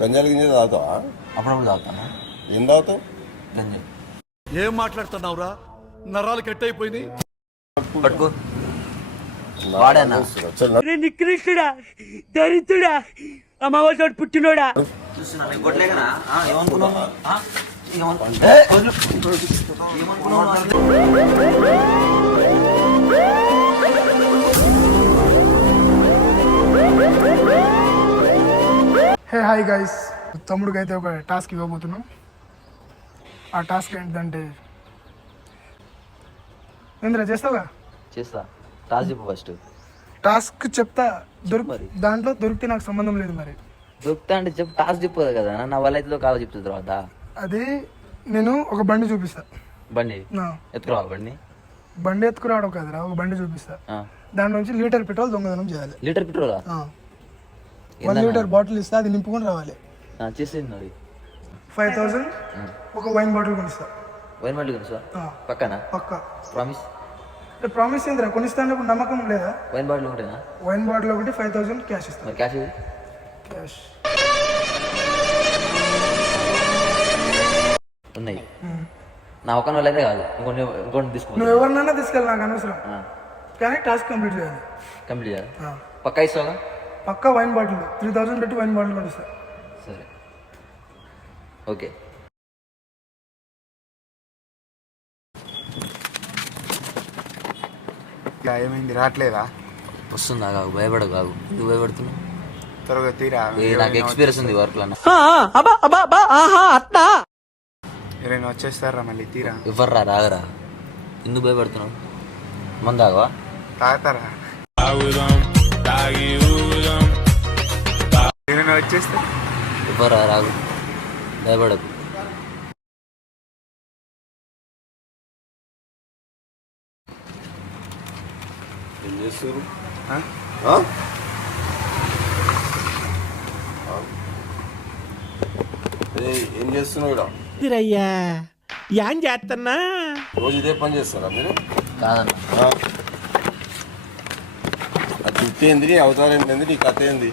గంజాలు గింజలు తాగుతావా? అప్పుడప్పుడు తాగుతాను. ఏం తాగుతావు? గంజాయి. ఏం మాట్లాడుతున్నావురా? నరాలు కట్ అయిపోయింది. పట్టుకో. వాడేనా? నికృష్టుడా, దరిద్రుడా, అమ్మవారి పుట్టినోడా. హే హాయ్ గైస్, తమ్ముడికి అయితే ఒక టాస్క్ ఇవ్వబోతున్నాం. ఆ టాస్క్ ఏంటంటే ఏంద్రా చేస్తావుగా? చేస్తా. టాస్క్ చెప్పు ఫస్ట్. టాస్క్ చెప్తా. మరి దాంట్లో దొరికితే నాకు సంబంధం లేదు. మరి దొరుకుతా అంటే చెప్పు. టాస్క్ చెప్పదు కదా, నా వల్ల అయితే కాదు చెప్తుంది తర్వాత. అది నేను ఒక బండి చూపిస్తా. బండి ఎత్తుకురావా? బండి ఎత్తుకురావడం కాదురా, ఒక బండి చూపిస్తా. దాని నుంచి లీటర్ పెట్రోల్ దొంగతనం చేయాలి. లీటర్ పెట్రోలా? 1 లీటర్ బాటిల్ ఇస్తా, అది నింపుకొని రావాలి. చేసేది మరి 5000 ఒక వైన్ బాటిల్ కొనిస్తా. వైన్ బాటిల్ కొనిస్తా పక్కన? పక్కా. ప్రామిస్? ప్రామిస్ ఏంద్రా, కొనిస్తాను నమ్మకం లేదా? వైన్ బాటిల్ ఒకటేనా? వైన్ బాటిల్ ఒకటి 5000 క్యాష్ ఇస్తా. క్యాష్ క్యాష్ ఉన్నాయి. నా ఒక్క వాళ్ళు అయితే కాదు, ఇంకోటి తీసుకో. నువ్వు ఎవరినైనా తీసుకెళ్ళి, నాకు అనవసరం. కానీ టాస్క్ కంప్లీట్ చేయాలి. కంప్లీట్ చేయాలి. పక్కా ఇస్తావా? పక్కా. వైన్ బాటిల్ 3000 పెట్టి వైన్ బాటిల్ కొనిస్తా. సరే, ఓకే. ఏమైంది? రావట్లేదా? వస్తుందా? కాదు, భయపడ కాదు. నువ్వు భయపడుతున్నావు. త్వరగా తీరా. నాకు ఎక్స్పీరియన్స్ ఉంది వర్క్ లో. ఎవరైనా వచ్చేస్తారా మళ్ళీ? తీరా. ఇవ్వర్రా, రాగరా. ఎందుకు భయపడుతున్నావు? మందాగవా? తాగుతారా? ఎవరైనా వచ్చేస్తా? ఇవ్వరా, రాగు. భయపడకు. ఏం చేస్తారు? ఏం చేస్తున్నావు ఇక్కడ? అయ్యా ఏం చేస్తున్నా? రోజు ఇదే పని చేస్తారా మీరు? కాదన్నా. ఆ చుట్టూ ఏంది, నీ అవతారం ఏంది, నీ కథ ఏంది?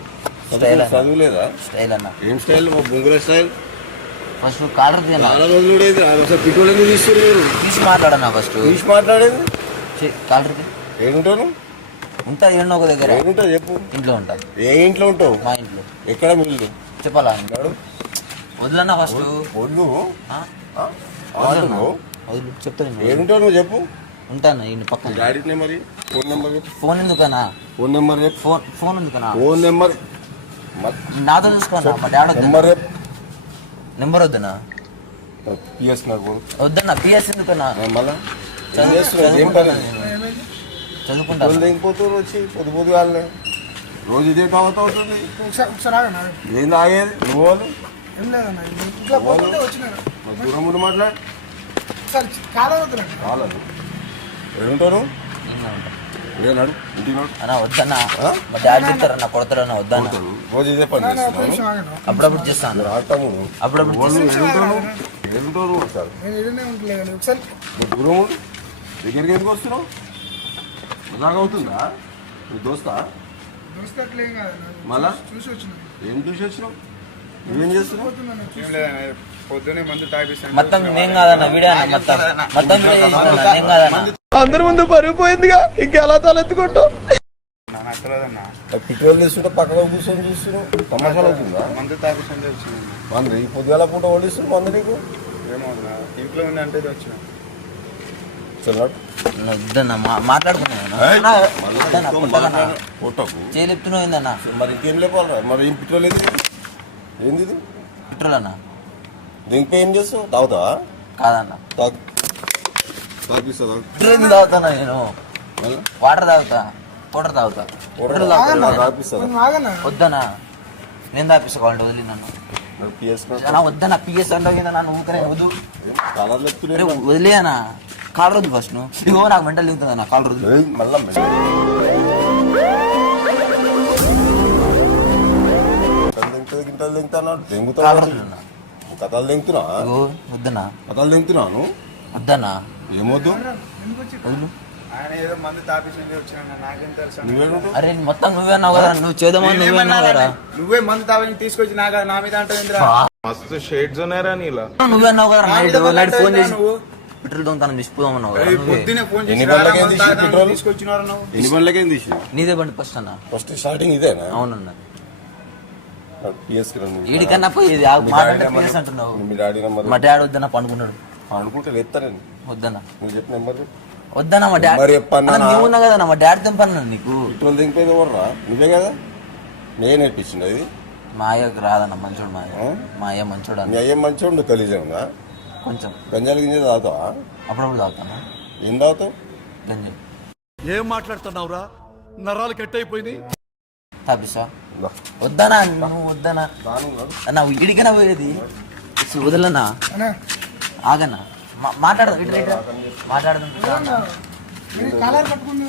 చదువు లేదా? స్టైల్ అన్న. ఏం స్టైల్? బొంగుల స్టైల్. ఫస్ట్ కాలర్ చాలా రోజులు పిట్రోల్ ఎందుకు తీస్తున్నారు? తీసి మాట్లాడన్నా. ఫస్ట్ తీసి మాట్లాడేది. కాలర్ ఏడుంటాను? ఉంటా. ఏమన్నా ఒక దగ్గర ఏడుంటావు చెప్పు. ఇంట్లో ఉంటా. ఏ ఇంట్లో ఉంటావు? మా ఇంట్లో. ఎక్కడ మిల్లు? చెప్పాలా? నాడు వదిలన్నా ఫస్ట్. వద్దు వదిలు చెప్తాను. ఏడుంటావు నువ్వు చెప్పు. ఉంటాను ఇంటి పక్కన. డాడీ నెంబర్, ఫోన్ నెంబర్ చెప్పు. ఫోన్ ఎందుకన్నా? ఫోన్ నెంబర్ చెప్పు. ఫోన్ ఎందుకన్నా? ఫోన్ నెంబర్ నాతో చూసుకోన్నా. మా డాడీ నెంబర్ నెంబర్ వద్దనా? పిఎస్ నాకు వద్దన్నా. పిఎస్ ఎందుకన్నా? మళ్ళా ఏం పని? చదువుకుంటా. దిగిపోతారు వచ్చి పొద్దు పొద్దుగాలనే. రోజు ఇదే కావత అవుతుంది. ఒకసారి ఆగనా? ఏం తాగేది నువ్వు? వాళ్ళు ఏం లేదన్నా, ఇంట్లో పోతుంటే వచ్చినాను. దూరం ముందు మాట్లాడు. ఒకసారి కాలవద్దురా. కాలేదు. ఏడుంటారు? లేనాడు ఇంటికి నాడు. అన్నా వద్దన్నా. మా డాడీ చెప్తారన్నా, కొడతారన్నా. వద్దన్నా. రోజు ఇదే పని చేస్తున్నాను. అప్పుడప్పుడు చేస్తాను. ఆడతాము. అప్పుడప్పుడు ఏడుంటారు సార్? నేను ఇడనే ఉంటలేదు. ఒకసారి దూరం ఉండు. దగ్గరికి ఎందుకు వస్తున్నావు? మజాగా అవుతుందా? నీ దోస్తా? దోస్త్ అట్లేం కాదు, మళ్ళా చూసి వచ్చినాను. ఏం చూసి వచ్చినావు? నువ్వేం చేస్తున్నావు? ఏం లేదన్నా, పొద్దునే మందు తాగిస్తాను. మొత్తం నేను కాదన్నా. వీడియో అన్న మొత్తం వీడియో చేస్తున్నా. నేను కాదన్నా. అందరి ముందు పరుగు పోయిందిగా, ఇంకెలా తలెత్తుకుంటావు? నాకు తెలియదన్నా. పిట్రోల్ తీసుకుంటే పక్కన కూర్చొని చూస్తున్నావు. తమాషాలు అవుతుందా? మందు తాగిస్తుంటే వచ్చిన. మంది ఈ పొద్దుగాల పూట ఓడిస్తున్నావు. మంది నీకు ఏమో ఇంట్లో ఉంది అంటే వచ్చిన. వద్దన్నా. మాట్లాడుకున్నాను. కొట్టకు. చేయలేపుతున్నావు ఏందన్నా? మరి ఇంకేం లేపాలరా? మరి ఏం పిట్రోల్ ఏది? ఏంది ఇది? పెట్రోల్ అన్నా. దీనిపై ఏం చేస్తావు? తాగుతావా? కాదన్నా. తాగిస్తా. పెట్రోల్ తాగుతానా నేను? వాటర్ తాగుతా, పౌడర్ తాగుతా. పెట్రోల్ తాగిస్తా. ఆగనా? వద్దనా. నేను తాపిస్తా కావాలంటే. వదిలి నన్ను. వద్దన్నా. పిఎస్ అంటే నన్ను ఊకరే వద్దు. వదిలే అన్నా. కాలు రోజు ఫస్ట్ నువ్వు. ఇగో నాకు మెంటల్ దిగుతుంది అన్న. కాలు రోజు మళ్ళా గింటలు దింగుతాను. కథలు దింగుతున్నా. వద్దనా. కథలు దింగుతున్నాను. వద్దనా. ఏమొద్దు? వదులు. ఆయన ఏదో మందు తాపించింది వచ్చిన నాకేం తెలుసు అన్న. అరే మొత్తం నువ్వే అన్నావు కదా, నువ్వు చేద్దామని నువ్వే అన్నావు కదా. నువ్వే మందు తాపించి తీసుకొచ్చి నా మీద అంటే మస్తు షేడ్స్ ఉన్నారా నీలా? నువ్వే అన్నావు కదా నైట్ ఫోన్ చేసి నువ్వు పెట్రోల్ దొంగతనం చేసిపోదామన్నావు కదా నువ్వే. పొద్దునే ఫోన్ చేసి ఎన్ని బండ్లకి ఏంది ఈ పెట్రోల్? తీసుకొచ్చినారు నువ్వు. ఎన్ని బండ్లకేం తీసి నీదే బండి ఫస్ట్ అన్న. ఫస్ట్ స్టార్టింగ్ ఇదేనా? అవునన్నా పిఎస్కి రండి. వీడికన్నా పోయేది మాట్లాడే PS అంటున్నావు. మీ డాడీ నెంబర్ మా డాడీ వద్దన్న పండుకున్నాడు. అనుకుంటే లేస్తానండి. వద్దన్న నువ్వు చెప్పిన నెంబర్ వద్దన్న మా డాడీ మరి చెప్పన్నా అన్న, నువ్వు ఉన్నావు కదా మా డాడీ తెంపన్నా నీకు. పెట్రోల్ దింపేది ఎవర్రా? నువ్వే కదా. నేను నేర్పించింది అది. మా అయ్యకు రాదన్న మంచోడు. మా అయ్య ఆ? మా అయ్య మంచోడు నీ అన్న. అయ్యే మంచిగా ఉండు కలిజంగా. కొంచెం గంజాలు గింజలు తాగుతావా? అప్పుడప్పుడు తాగుతాను. ఏం తాగుతావు? గంజం ఏం మాట్లాడుతున్నావురా? నరాలు కట్ అయిపోయినాయి. తాపిస్తా వద్దనా నువ్వు వద్దనా అన్న ఇడికైనా పోయేది వదలన్నా అన్నా ఆగన్నా మాట్లాడదాం ఇటు మాట్లాడదాం. మీరు కాలర్ పట్టుకుంది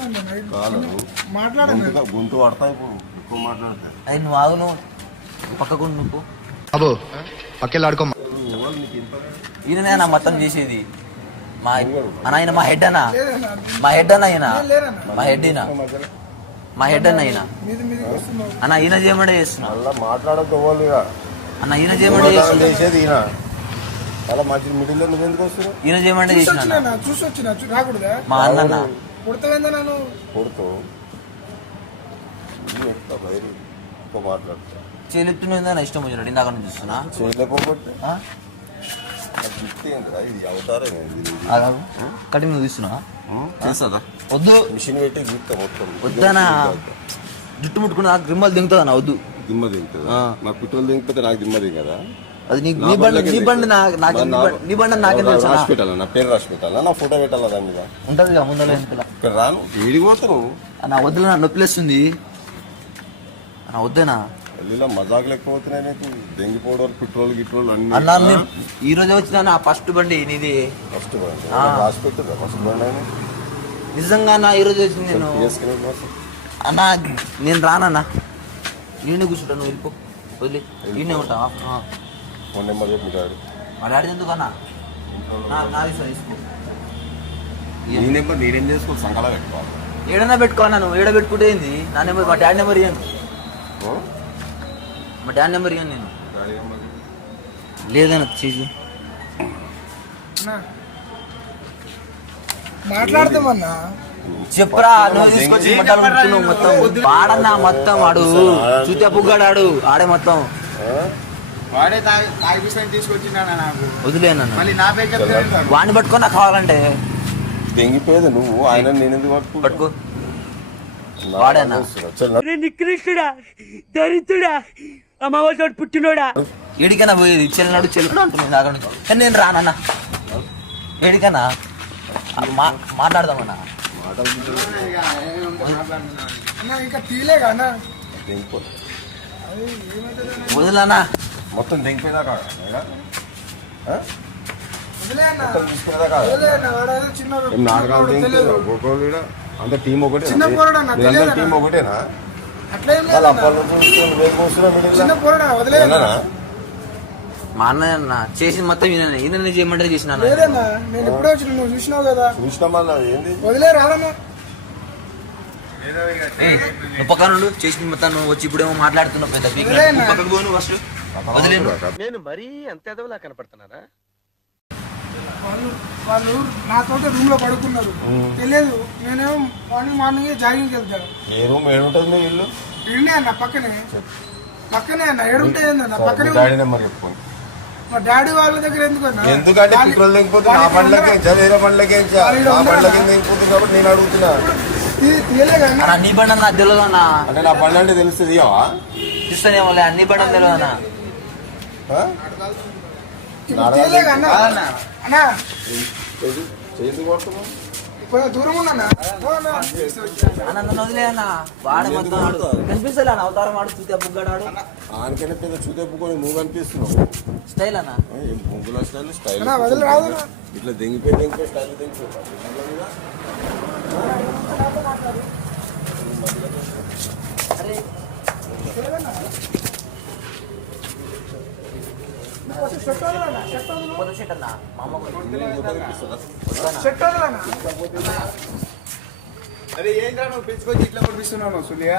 మాట్లాడండి. గొంతు పడతాయి ఇప్పుడు ఎక్కువ మాట్లాడతాయి. అది నువ్వు ఆగు, నువ్వు పక్కకు నువ్వు బాబు పక్కెళ్ళాడుకో. ఈయననే అన్న మొత్తం చేసేది. మా ఆయన మా హెడ్ అన్న, మా హెడ్ అన్న ఆయన, మా హెడ్ ఈయన, మా హెడ్ అన్న ఈయన అన్న. ఈయన చేయమంటే చేస్తున్నా అలా మాట్లాడద్దు వాళ్ళు అన్న. ఈయన చేయమంటే చేస్తున్నా, చేసేది ఈయన. అలా మంచి మిడిల్ లో నువ్వు ఎందుకు వస్తున్నావు? ఈయన చేయమంటే చేసిన చూసి వచ్చిన రాకూడదా? మా అన్న పుడతావేందా నన్ను కొడుతూ ఎక్కువ మాట్లాడుతా చేయలేపుతున్నా ఇష్టం వచ్చినట్టు ఇందాక నుంచి చూస్తున్నా. చేయలేకపోతే ఆ? ఇది అవతారం ఆగు. కటింగ్ నువ్వు తీస్తున్నావా? చేస్తుందా? వద్దు మిషన్ పెట్టి గీత మొత్తం వద్దనా. జుట్టు ముట్టుకుని నాకు రిమ్మలు దింగుతుందన్న వద్దు. దిమ్మ దింగుతుంది. ఆ. నాకు పెట్రోల్ దింగిపోతే నాకు దిమ్మ దిగదా? అది నీ నీ బండి నీ బండి నీ బండి నాకేం తెలుసు రాసి పెట్టాలా? నా పేరు రాసి పెట్టాలా? నా ఫోటో పెట్టాలా దాని మీద? ఉంటుంది ముందర ఇక్కడ రాను ఏడిపోతాను. నా వద్దులు నా నొప్పిలేస్తుంది నా వద్దేనా. వెళ్ళిలో మజాకులు ఎక్కువ అవుతున్నాయి నీకు. దెంగిపోవడం పెట్రోల్ గిట్రోల్ అన్నా అన్ని. ఈ రోజే వచ్చిన నా ఫస్ట్ బండి నీది. ఫస్ట్ ఆ. రాసి పెట్టదా? ఫస్ట్ బండి అని నిజంగా నా ఈ రోజు వచ్చింది నేను అన్నా. నేను రానన్నా, నేను కూర్చుంటాను, నువ్వు వెళ్ళిపో. వదిలే ఈయనే ఉంటా. ఫోన్ నెంబర్ చెప్పి డాడీ. మా డాడీ ఎందుకన్నా నాది సార్ తీసుకో. నీ నెంబర్ నేనేం చేసుకోవాలి? సంకలా పెట్టుకోవాలి. ఏడన్నా పెట్టుకోన్నా, నువ్వు ఏడ పెట్టుకుంటే ఏంది? నా నెంబర్ మా డాడీ నెంబర్ ఇవ్వను. మా డాడీ నెంబర్ ఇవ్వను నేను. లేదన్నా చేసి మాట్లాడతామన్నా. చెప్పరా. నువ్వు తీసుకొచ్చి మొత్తం ఉంటున్నావు మొత్తం వాడన్నా మొత్తం ఆడు చూతే పుగ్గాడు ఆడే మొత్తం. వాడే తాగిపిస్తాను తీసుకొచ్చిందా నాకు. వదిలేనా మళ్ళీ నా పేరు చెప్తే వాడిని పట్టుకొని నాకు కావాలంటే దెంగిపోయేది నువ్వు. ఆయన నేను ఎందుకు పట్టుకో. వాడేనా? నికృష్టుడా, దరిద్రుడా, అమావాసోడు పుట్టినోడా. ఏడికైనా పోయేది చెల్లినాడు చెల్లినాడు అంటున్నాడు నాగ నుంచి. కానీ నేను రానన్నా. ఏడికైనా మాట్లాడదామన్నా. అన్నా ఇంకా తీలేగా అన్నా. దెంగిపో వదిలేనా. మొత్తం దెంగిపోయేదాకా వదిలే అన్న, తీసుకునేదాకా వదిలే అన్న. వాడేదో చిన్న నాటకాలు తెలియదు. దింగిపోయి అంత టీం ఒకటే. చిన్న పోరాడు అన్న, తెలియదు టీం అన్న. ఒకటేనా? అట్లా ఏం లేదు వాళ్ళు అన్న. అప్పటి నుంచి చిన్న పోరాడు వదిలే అన్న. మా అన్న చేసిన మొత్తం ఈయన చేయమంటే చేసిన లేదన్నా, నేను ఎప్పుడో వచ్చిన, నువ్వు చూసినావు కదా. చూసినామన్నా ఏంది? వదిలే రాదన్నా. నువ్వు పక్కన ఉండు. చేసిన మొత్తం నువ్వు వచ్చి ఇప్పుడేమో మాట్లాడుతున్నావు పెద్ద పీక్. నువ్వు పక్కకు పోను ఫస్ట్. వదిలేను. నేను మరీ అంత ఎదవలా కనపడుతున్నారా? వాళ్ళు నాతో రూమ్ లో పడుకున్నారు. తెలియదు. నేనేమో మార్నింగ్ జాగింగ్కి వెళ్తాను. ఏ రూమ్ ఏడుంటుంది మీ ఇల్లు? ఇన్నే అన్న, పక్కనే అన్న. ఏడుంటాయి అన్న పక్కనే. డాడీ నెంబర్ చెప్పుకోండి. మా డాడీ వాళ్ళ దగ్గర ఎందుకన్నా? ఎందుకంటే పెట్రోల్ దిగిపోతే నా బండ్లకి వేరే బండ్లకి నా బండ్లకి దిగిపోతుంది కాబట్టి నేను అడుగుతున్నా. తీయలేగా అన్న. అన్న నీ బండి అన్న నాకు తెలియదు అన్న. అంటే నా బండి అంటే తెలుస్తుంది ఇవా? ఇస్తానేమో అన్ని బండి అని తెలియదు అన్న. ఇప్పుడు తీయలేగా అన్న. అన్నా చేతి కొడుతున్నావు. కొంచెం దూరం ఉన్నా అన్న నన్ను వదిలే అన్న. వాడు మొత్తం ఆడు కనిపిస్తలే అన్న. అవతారం ఆడు చూతే బుగ్గాడు ఆయనకైనా పెద్ద చూతెప్పుకొని నువ్వు కనిపిస్తున్నావు. స్టైల్ అన్న. బొంగుల స్టైల్ స్టైల్ అన్నా, వదిలి రాదు అన్న. ఇట్లా దెంగిపోయి స్టైల్ దెంగిపోయి అరే పొద్దు షర్ట్ అన్న మా అమ్మ చెట్టు వదలన్నా. అరే ఏంద్రా నువ్వు పిలుచుకొచ్చి ఇట్లా కొట్టిస్తున్నావు సులియా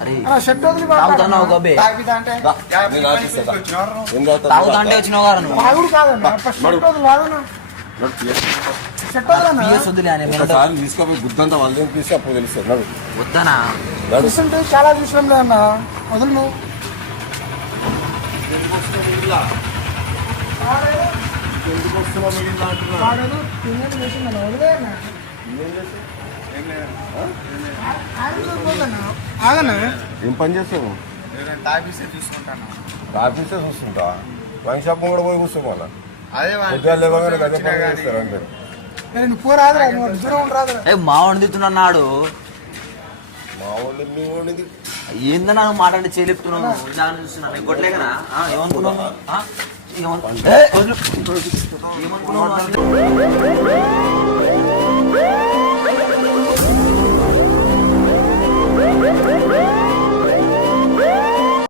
అరే షర్ట్ వదిలి తాగుతున్నావు గబ్బే తాగితా అంటే దా, యా, నేను పని రాసిస్తా, దా. పిలుచుకొచ్చినారు నువ్వు. ఏం తాగుతావు? తాగుతా అంటే వచ్చినావు గారు నువ్వు తాగుడు కాదన్నా షర్ట్ వదిలి వాదనా నడు, తీయ. షర్ట్ వదలన్నా పిఎస్ వద్దులే అని ఒకసారి తీసుకపోయి గుద్దంతా వాళ్ళని తీసి అప్పుడు తెలుస్తుంది నడు వద్దనా నడు చూస్తుంటే చాలా చూసినాం లేదన్నా వదులు నువ్వు వాడేదో తిన్నది చేసిందన్న వదిలేయన్నా ఆగన్నా ఏం పని చేస్తావు నేను తాగిస్తే చూసుకుంటాను ఆఫీసే చూస్తుంటా వైన్ షాప్ కూడా పోయి కూర్చో మళ్ళా అదే పొద్దుగా లేవగానే గదే పని చేస్తారు అంతే నేను పోరాదురా నువ్వు దూరం రాదురా ఏ మావాడిని తిట్టున్నాడు మా వాళ్ళు మీ వాడిది ఏందన్నా నువ్వు మాట్లాడి చేయలేపుతున్నావు చూస్తున్నాను కొట్టలేకనా ఏమనుకున్నావు ఏమనుకున్నావు